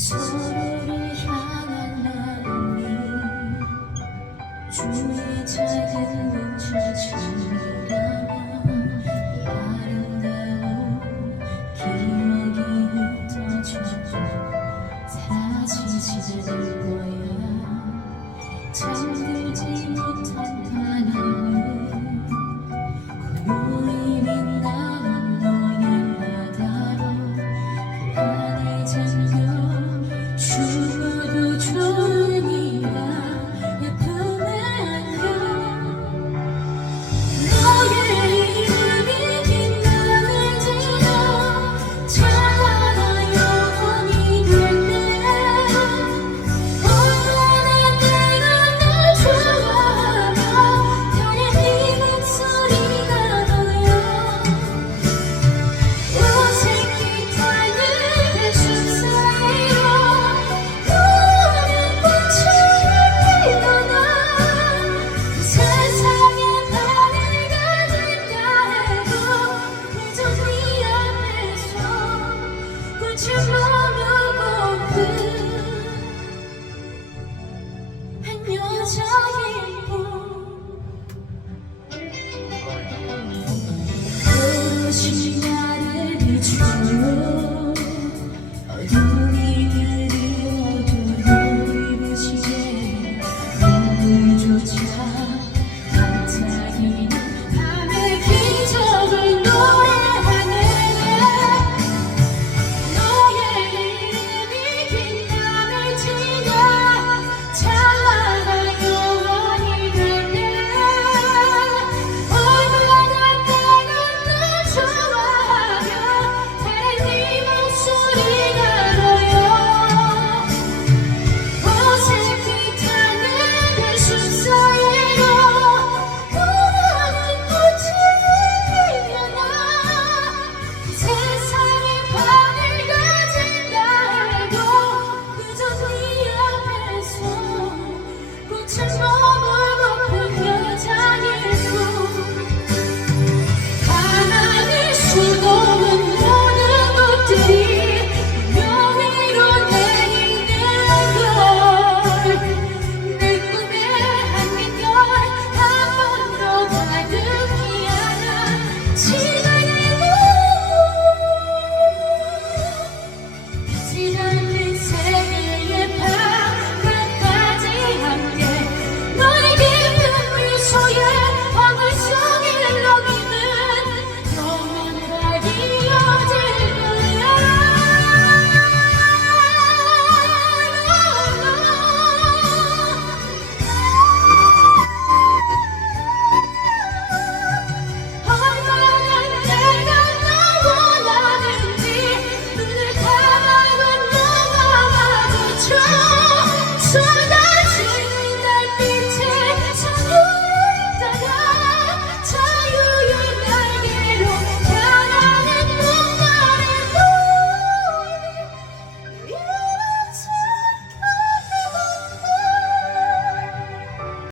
서 position